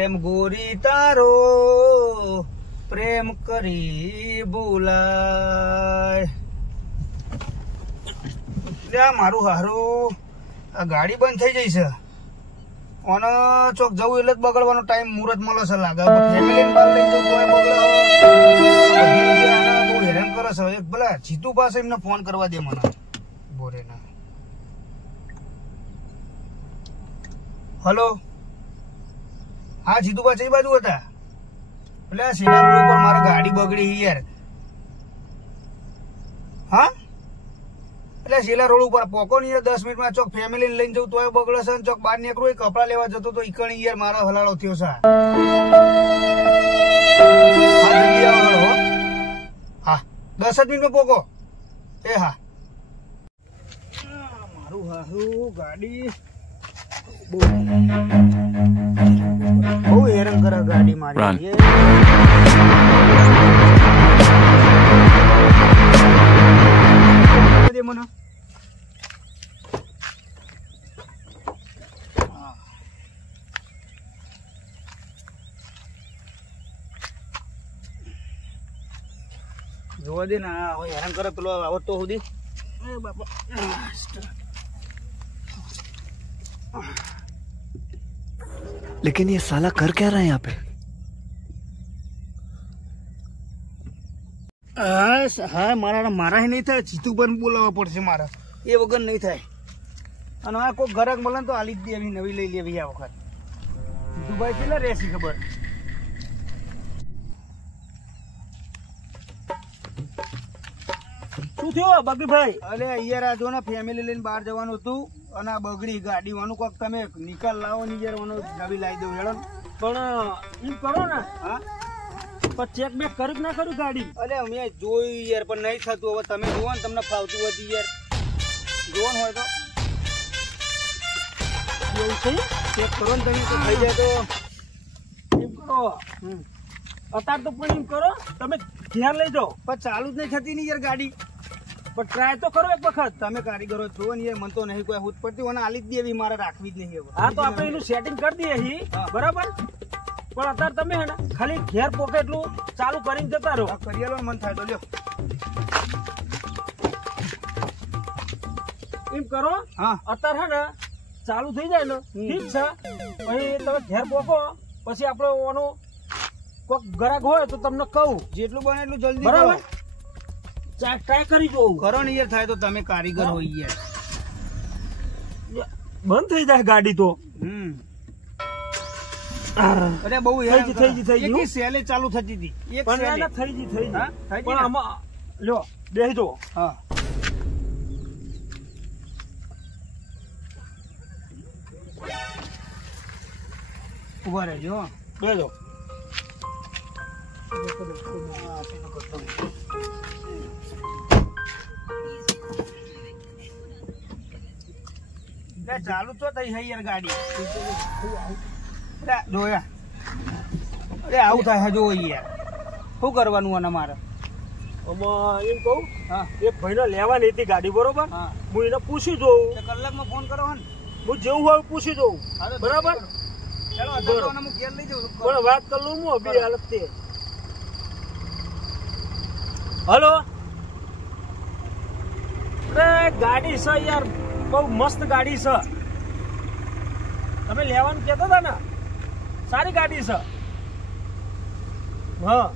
પ્રેમ ગોરી તારો પ્રેમ કરી બોલાય લ્યા મારું હારું આ ગાડી બંધ થઈ જઈ છે અને ચોક જવું એટલે જ બગડવાનો ટાઈમ મુહૂર્ત મળે છે લાગે ફેમિલી બહાર લઈ જવું કોઈ બગડે બહુ હેરાન કરે છે એક ભલા જીતુ પાસે એમને ફોન કરવા દે મને બોરે ના હલો હા જીતુભા કઈ બાજુ હતા એટલે આ સીધા રોડ ઉપર મારી ગાડી બગડી યાર હા એટલે શેલા રોડ ઉપર પોકો ની 10 મિનિટમાં ચોક ફેમિલી લઈને જવું તોય બગડે છે ચોક બહાર નીકળું કપડા લેવા જતો તો ઈકણી યાર મારો હલાળો થયો છે હા 10 મિનિટમાં પોકો એ હા મારું હારું ગાડી બહુ હેરાન કરે ગાડી મારી મને જોવા દે ને હવે હેરાન કરે પેલો આવતો સુધી બાપા लेकिन ये साला कर क्या रहा है यहाँ पे હા મારા નહીં થાય જીતુ પર બોલાવવા પડશે મારા એ વગર નહીં થાય અને આ કોઈ ઘરાક મળે તો આલી જ દે એવી નવી લઈ લેવી આ વખત જીતુભાઈ કેટલા રહેશે ખબર શું થયું બગડીભાઈ અરે યાર આ જો ને ફેમિલી લઈને બહાર જવાનું હતું અને આ બગડી ગાડી વાનું કોક તમે નિકાલ લાવો ને યાર નવી લાવી દઉં હેડો પણ એમ કરો ને હા ચેક બેક કર્યું ના કર્યું ગાડી અરે મેં જોયું યાર પણ નહીં થતું હવે તમે જુઓ ને તમને ફાવતું હતું યાર જોવાનું હોય તો એવું છે ચેક કરો ને તમે તો થઈ જાય તો એમ કરો અત્યારે તો પણ એમ કરો તમે ઘેર લઈ જાઓ પણ ચાલુ જ નહીં થતી ને યાર ગાડી પણ ટ્રાય તો કરો એક વખત તમે કારીગરો છો ને યાર મને તો નહીં કોઈ હુત પડતી મને આલી જ દેવી મારે રાખવી જ નહીં હવે હા તો આપણે એનું સેટિંગ કરી દઈએ અહીં બરાબર પણ અત્યારે તમે હે ને ખાલી ઘેર પોકે એટલું ચાલુ કરીને જતા રહો કરિયાલો મન થાય તો લ્યો એમ કરો હા અત્યારે હે ને ચાલુ થઈ જાય ને ઠીક છે પછી તમે ઘેર પોકો પછી આપણે ઓનું કોઈક ગ્રાહક હોય તો તમને કહું જેટલું બને એટલું જલ્દી બરાબર ટ્રાય કરી જોવું કરો ને યાર થાય તો તમે કારીગર હોય યાર બંધ થઈ જાય ગાડી તો અરે બહુ થઈ ગઈ એક સેલે ચાલુ થતી હતી એક સેલે થઈ ગઈ પણ આમાં લ્યો બેસી જો હા ઉભા રહેજો બેસો ચાલુ તો થઈ છે યાર ગાડી જોયા અરે આવું થાય હજુ યાર શું કરવાનું આને મારે એમ કહું હા એક ભાઈને લેવાની હતી ગાડી બરોબર હા હું એને પૂછી જોઉં કલાકમાં ફોન કરો ને હું જેવું હોય પૂછી જોઉં બરાબર ચાલો અત્યારે હું ઘેર લઈ જાઉં પણ વાત કરી લઉં હું બી હાલત તે હલો અરે ગાડી છે યાર બહુ મસ્ત ગાડી છે તમે લેવાનું કહેતા હતા ને સારી ગાડી છે હા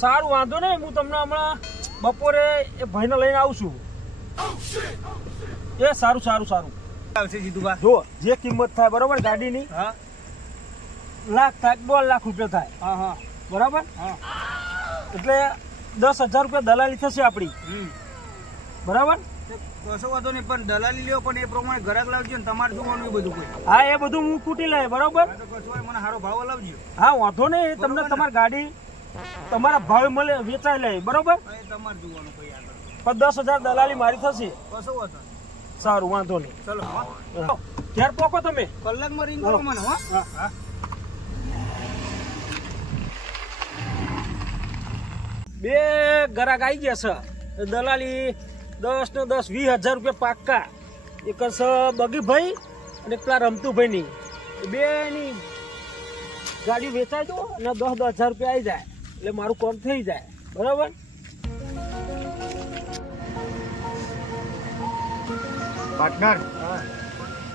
સારું વાંધો નહીં હું તમને હમણાં બપોરે એ ભાઈને લઈને આવું છું એ સારું આવશે જીતુભા જો જે કિંમત થાય બરોબર ગાડીની હા લાખ થાય 1.5 લાખ રૂપિયા થાય હા હા બરાબર હા એટલે 10,000 રૂપિયા દલાલી થશે આપણી બરાબર કશો વાંધો નહીં પણ દલાલી લ્યો પણ એ પ્રમાણે ગ્રાહક લાવજો ને તમારે જોવાનું એ બધું કોઈ હા એ બધું હું કૂટી લઈ બરોબર મને સારો ભાવ લાવજો હા વાંધો નહીં તમને તમારી ગાડી તમારા ભાવે મળે વેચાઈ લે બરોબર એ તમારે જોવાનું કોઈ આગળ પણ 10,000 દલાલી મારી થશે કશો વાંધો સારું વાંધો નહીં ચલો ઘેર પોકો તમે કલાકમાં રિંગ કરો મને હા હા બે ગ્રાહક આવી ગયા છે દલાલી 10 ને 10 20,000 રૂપિયા પાક્કા એક બગીભાઈ અને પેલા રમતુભાઈ ની બે ની ગાડી વેચાઈ દો અને 10,000 રૂપિયા આવી જાય એટલે મારું કામ થઈ જાય. બરાબર? પાર્ટનર,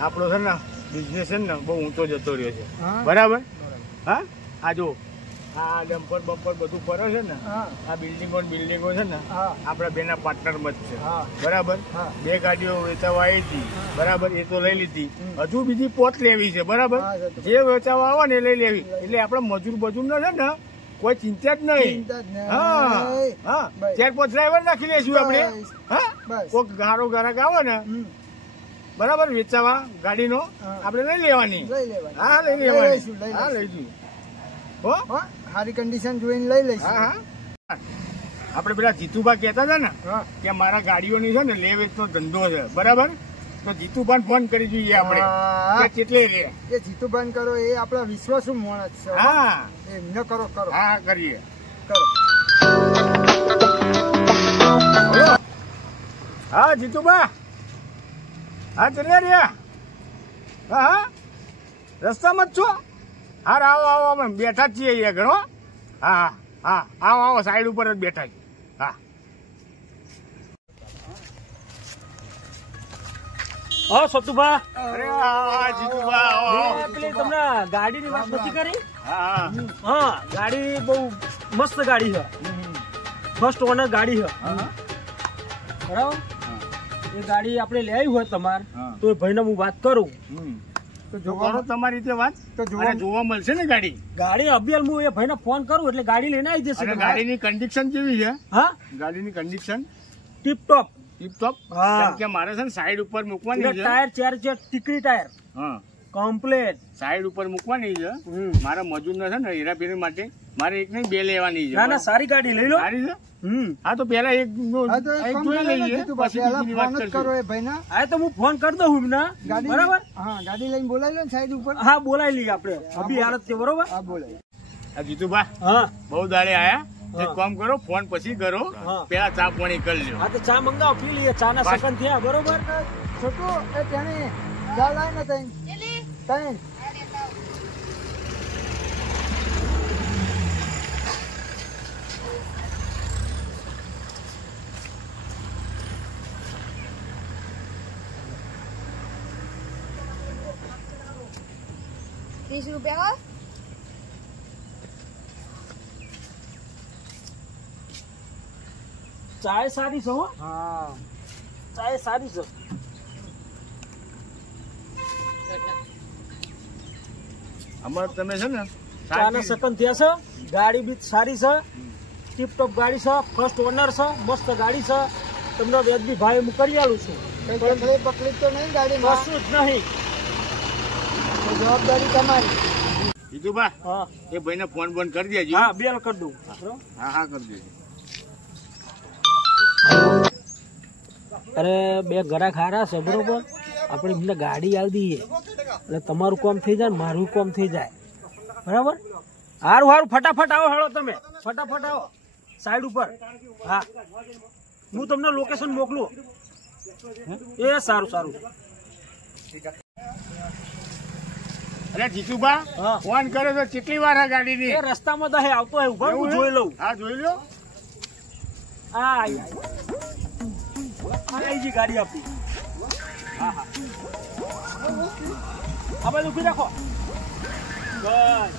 આપણો છે ને બિઝનેસ છે ને બહુ ઊંચો જતો રહ્યો છે. બરાબર? હા, આ જો આ ડમ્પર બમ્પર બધું ફરે છે ને, આ બિલ્ડિંગો છે ને, આપણા બેના પાર્ટનર જ છે. બરાબર? 2 ગાડીઓ વેચાવા આવી હતી. બરાબર? એ તો લઈ લીધી. હજુ બીજી પોત લેવી છે. બરાબર? જે વેચાવા આવે ને એ લઈ લેવી. એટલે આપણે મજૂર બજૂર છે ને કોઈ ચિંતા જ નહીં. હા, 4-5 ડ્રાઈવર નાખી લઈશું આપણે. હા, કોઈક ગારો ગ્રાહક આવે ને, બરાબર, વેચાવા ગાડીનો આપણે લઈ લેવાની. હા, લઈ લેવાની. હા, લઈશું. હો, સારી કન્ડિશન જોઈને લઈ લઈશું. હા, હા. આપણે પેલા જીતુભા કહેતા હતા ને કે મારા ગાડીઓની છે ને લે વેચનો ધંધો છે. બરાબર? તો જીતુભાઈ ફોન કરી જોઈએ આપણે કેટલે રે. એ જીતુભાઈ કરો, એ આપણા વિશ્વાસુ માણસ છે. હા, એમને કરો. હા, કરીએ. કરો. હા, જીતુભા. હા, ચલે રહ્યા. હા, રસ્તામાં જ છો? હા, આવો અમે બેઠા જ છીએ અહીંયા ઘણો. હા, આવો સાઈડ ઉપર જ બેઠા છીએ. હા. હા, સતુભા. અરે જીતુભા, પેલી તમને ગાડીની વાત નથી કરી? હા, હા, ગાડી બહુ મસ્ત ગાડી છે. ફર્સ્ટ ઓનર ગાડી છે. બરાબર? એ ગાડી આપણે લઈ આવી હોય તમારે તો એ ભાઈને હું વાત કરું તો જોવાનો તમારી રીતે વાત તો જોવા મળશે ને ગાડી. ગાડી અભિયાલ હું એ ભાઈને ફોન કરું એટલે ગાડી લઈને આવી જશે. ગાડીની કન્ડિશન કેવી છે? હા, ગાડીની કન્ડિશન ટીપ ટોપ. કેમ કે મારે છે ને સાઈડ ઉપર મૂકવાની છે. ટાયર 4 છે, ટીકડી ટાયર. હા, કમ્પ્લેટ સાઈડ ઉપર મૂકવાની છે. મારા મજૂર છે ને હેરાફેરી માટે મારે 1 નહીં 2 લેવાની છે. ના, સારી ગાડી લઈ લો. સારી છે. હા, તો પેલા એક જોઈ લઈએ પછી બીજી વાત કરશું. હા, તો હું ફોન કરી દઉં એમને. બરાબર? હા, ગાડી લઈને બોલાવી લો ને સાઈડ ઉપર. હા, બોલાવી લઈએ આપણે. અભી હાલત છે. બરોબર? હા, બોલાવી. જીતુભા, હા, બહુ દાડે આયા. એક કામ કરો, ફોન પછી કરો, પેલા ચા પાણી કરી લ્યો. હા, તો ચા મંગાવો, પી લઈએ. ચા ના સેકન્ડ થયા. બરોબર? છોટું એ તેને ચા લાય ને તઈ. ₹30 હો. ચાય સારી છે. હો, હા, ચાય સારી છે. અમારે તમે છે ને ચા ના સેકન્ડ થયા છે. ગાડી બી સારી છે. ટીપ ટોપ ગાડી છે. ફર્સ્ટ ઓનર છે. મસ્ત ગાડી છે. તમને વેદબી ભાઈ હું કરી આલું છું. તકલીફ તો નહીં ગાડીમાં? કશું જ નહીં. જવાબદારી તમારી. જીતુભા, હા, એ ભાઈને ફોન બંધ કરી દેજો. હા, બેલ કરી દઉં. હા, કરી દેજો. અરે 2 ગ્રાહક હારા છે. બરોબર? આપણે એમને ગાડી આલી દઈએ એટલે તમારું કામ થઈ જાય, મારું કામ થઈ જાય. બરાબર? હારું ફટાફટ આવો. હેળો તમે ફટાફટ આવો સાઈડ ઉપર. હા, હું તમને લોકેશન મોકલું. એ સારું. અરે જીતુભા, ફોન કર્યો તો કેટલી વાર આ ગાડીની? એ રસ્તામાં તો આવતો હોય. ઉભા, હું જોઈ લઉં. હા, જોઈ લો. હા, આવી ગઈ ગાડી આપી. હા, આ બાજુ ઉભી રાખો. બસ.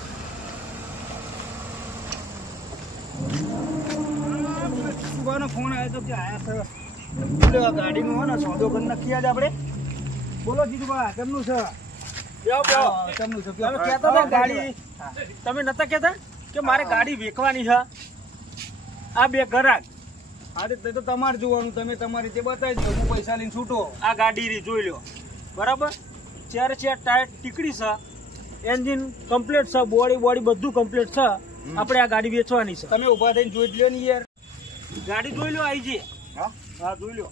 ફોન આવ્યો તો કે આયા છે ગાડીનું હોય ને સોદો કરી નાખીએ આજે આપણે. બોલો જીતુભાઈ, કેમનું છે? તમે કહેતા હતા ગાડી, તમે નતા કહેતા કે મારે ગાડી વેચવાની છે? આ 2 ગ્રાહક. હા, તો તમારે જોવાનું. તમે તમારી રીતે બતાવી દો, હું પૈસા લઈને છૂટો. આ ગાડી જોઈ લો. બરાબર? 4 ટાયર ટીકડી છે. એન્જિન કમ્પ્લીટ છે. બોડી બધું કમ્પ્લીટ છે. આપણે આ ગાડી વેચવાની છે. તમે ઉભા થઈને જોઈ લ્યો ને યાર. ગાડી જોઈ લો. આવી જઈએ. હા, જોઈ લો.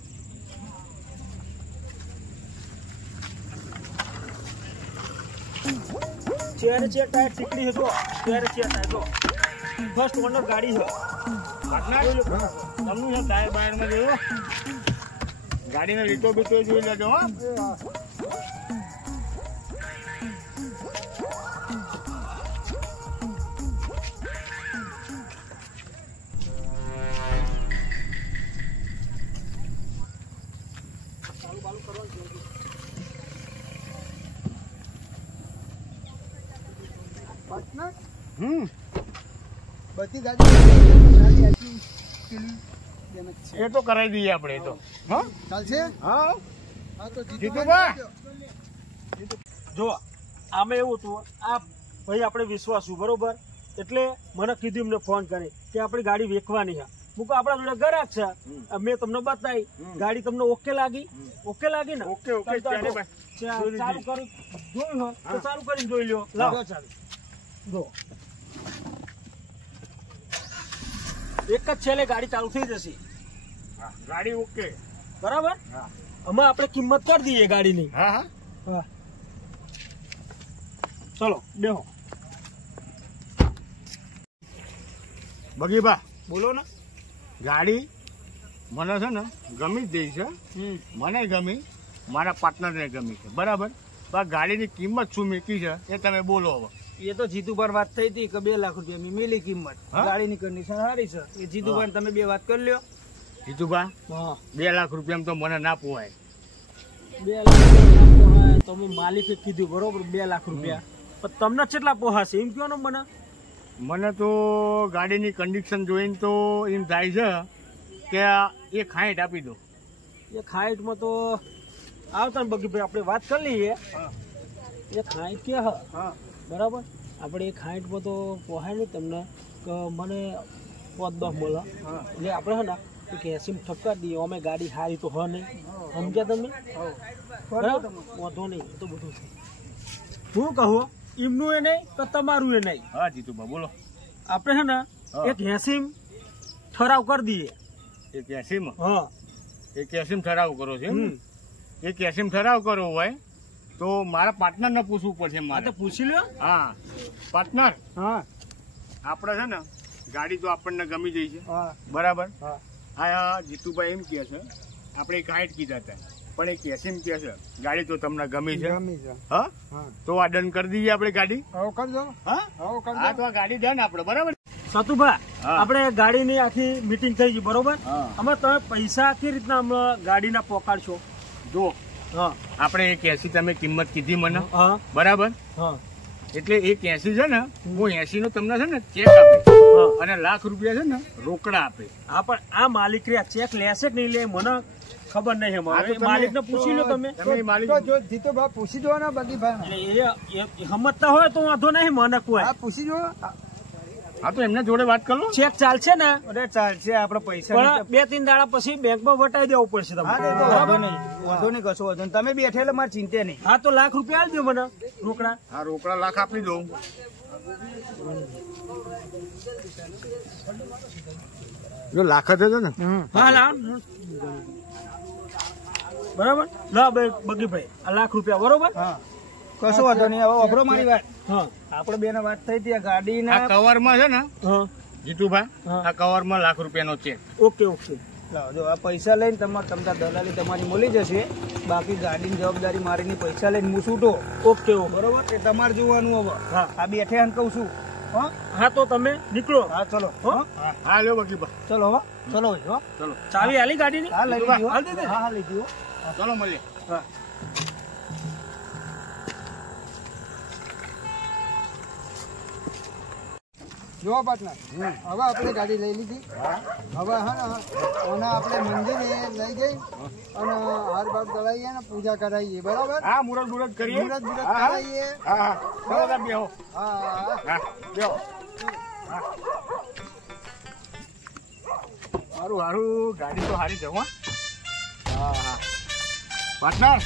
ચારે ટાયર ટીકડી હતો. 4 ટાયર તો ફર્સ્ટ ઓનર ગાડી છે. તમને ટાયર બાયરમાં જોયો, ગાડીનો લીટો બીટો જોઈ લેજો. પાર્ટનર બધી ગાડી આટલી પેલી બેન જ છે. એ તો કરાવી દઈએ આપણે એ તો. હા ચાલશે? હા હા તો જીતુભાઈ. જો આમે એવું હતું, આ ભાઈ આપણે વિશ્વાસુ બરોબર, એટલે મને કીધું એમને ફોન કરી કે આપણી ગાડી વેચવાની છે. મૂકો આપણા જોડે ગ્રાહક છે, મેં તમને બતાવી ગાડી, તમને ઓકે લાગી? ઓકે લાગી ને? ઓકે ઓકે ચાલુ કરી જોયું હોય તો ચાલુ કરીને જોઈ લ્યો. લાવો ચાલુ જો, એક જ છેલ્લે ગાડી ચાલુ થઈ જશે. ગાડી ઓકે. બરાબર, આમાં આપણે કિંમત કરી દઈએ ગાડીની. હા હા હા, ચલો બેહો. બગીબા બોલો ને. ગાડી મને છે ને ગમી જ ગઈ છે. મને ગમી, મારા પાર્ટનરને ગમી છે. બરાબર, પણ ગાડીની કિંમત શું મૂકી છે એ તમે બોલો હવે. એ તો જીતુભાઈ વાત થઈ હતી કે 2 લાખ રૂપિયા મેં મેલી કિંમત. હા? ગાડીની કન્ડિશન સારી છે. એ જીતુભાઈ તમે 2 વાત કરી લ્યો. જીતુભા, હા, 2 લાખ રૂપિયા તો મને ના પોવાય. 2 લાખ પોહાય તમે માલિકે કીધું બરોબર, 2 લાખ રૂપિયા, પણ તમને કેટલા પોહાશે એમ કયો ને મને. મને તો ગાડીની કન્ડિશન જોઈને તો એમ થાય છે કે એ 60 આપી દો. એ ખાઈટમાં તો આવતા ને બગીભાઈ આપણે વાત કરી લઈએ. એ ખાઈટ કે હા બરાબર, આપણે એ ખાઈટમાં તો પોહાય નહીં તમને કે મને 5-10 મળે. એટલે આપણે હે ને એક 80 ઠપકા દઈએ. અમે ગાડી સારી તો હ નહીં, સમજ્યા તમે? બરાબર, વાંધો નહીં, એ તો બધું છે. હું કહું એમનું એ નહીં તો તમારું એ નહીં. હા જીતુભા બોલો. આપણે છે ને એક 80 ઠરાવ કરી દઈએ. એક 80 હા, એક 80 ઠરાવ કરો છે એમ? એક 80 ઠરાવ કરો હોય તો મારા પાર્ટનરને પૂછવું પડશે આ મારે. તો પૂછી લ્યો. હા પાર્ટનર, હા આપણે છે ને ગાડી તો આપણને ગમી જઈ છે. હા બરાબર, હા આ જીતુભાઈ એમ કહે છે આપણે 60 કીધા હતા, પણ એક 80 કહે છે ગાડી તો તમને ગમી છે. ગમી છે. હા હા તો આ ડન કરી દઈએ આપણે ગાડી. હવે કરજો. હા હવે કરજો. હા તો આ ગાડી ડન આપણે. બરાબર. સતુભા, હા. આપણે ગાડીની આખી મીટિંગ થઈ ગઈ બરોબર. હા. અમે તમે પૈસા કઈ રીતના અમે ગાડીના પોકાડશો? જો હા આપણે એક 80 તમે કિંમત કીધી મને. હા બરાબર, હા એટલે એક 80 છે ને હું 80 નો તમને છે ને ચેક આપે અને ₹1,00,000 છે ને રોકડા આપે. હા, પણ આ માલિક રે ચેક લેશે કે નહીં લે મને ખબર નહીં. હા, તો તમે- માલિક ને પૂછી લો તમે. તમે એ માલિક તો જો જીતુભાઈ પૂછી જો ને બગીભાઈ. એટલે એ સમજતા હોય તો વાંધો નહીં મને કોઈ. હા પૂછી જો. હા તો એમના જોડે વાત કરો. ચેક ચાલશે ને? અરે ચાલશે, આપણે પૈસા પણ 2-3 દાડા પછી બેંકમાં વટાઈ દેવું પડશે હા તો તમારે. વાંધો નહીં, વાંધો નહીં, કશો વાંધો નહીં. તમે બેઠે એટલે મારે ચિંતા નહીં. હા, તો ₹1,00,000 આલી દો મને રોકડા. હા રોકડા 1,00,000 આપી દઉં. જો લાખ જ છે ને. હા લાવ. બરાબર, લા બગીભાઈ આ ₹1,00,000 બરોબર. હા કશો વાંધો નહીં. હવે વાપરો મારી વાત. હા આપણે બેને વાત થઈ હતી આ ગાડીના. આ કવરમાં છે ને હા, જીતુભાઈ, હા. આ કવરમાં ₹1,00,000 નો ચેક. Okay okay. લાવો જો આ પૈસા લઈને તમારા દલાલી તમારી મળી જશે. બાકી ગાડીની જવાબદારી મારીની પૈસા લઈને હું છૂટો. Okay okay. બરોબર, એ તમારે જોવાનું હવે. હા. આ બેઠે આને કહું છું. હા હા, તો તમે નીકળો. હા ચલો. હો? હા લ્યો બકીબા, ચલો હો. ચલો ભાઈ હો. ચલો ચાવી આલી ગાડીની? હા લઈ લીધી હો. હાલ દીધી? હા હા લીધી હો. ચલો મળીએ. હા જો પાર્ટનર, હવે આપણે ગાડી લઈ લીધી. હવે હા ને અને આપણે મંદિરે લઈ જઈ અને હાર બાર કરાવીએ ને પૂજા કરાવીએ. બરાબર, હા મુરત મુરત કરીએ. મુરત મુરત હા, હા. કરાવીએ. હા હા ચલો તમે બેહો. હા હા બેહો. સારું સારું, ગાડી તો સારી જવા. હા હા પાર્ટનર,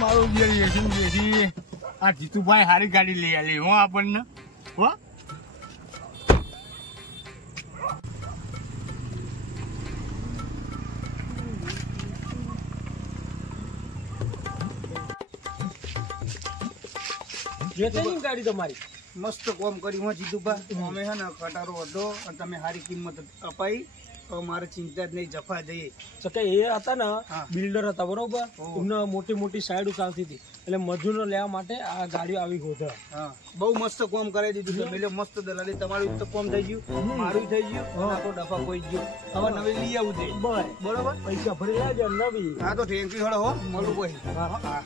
મારું બેસી આ જીતુભાઈ સારી ગાડી લઈ આલી હો આપણને. હો વેચેલી ગાડી તમારી? મસ્ત કોમ કર્યું હો જીતુભાઈ. અમે છે ને કટારો વધો અને તમે સારી કિંમત અપાઈ. તો મારે ચિંતા જ નહીં, જફા જઈએ. તો કે એ હતા ને હા. બિલ્ડર હતા બરોબર. ઓહ. એમને મોટી મોટી સાઈડો ચાલતી હતી, એટલે મજૂરો લેવા માટે આ ગાડીઓ આવી ગોધા. હા બહુ મસ્ત કોમ કરાવી દીધું છે. પેલે મસ્ત દલાલી તમારું તો કોમ થઈ ગયું, મારું થઈ ગયું, આખો ડફા કોઈ ગયો. હવે નવી લઈ આવું જોઈએ. બસ બરોબર, પૈસા ભરી લેજો નવી. હા તો થેન્ક યુ. હળો હો, મળું કોઈ. હા. હા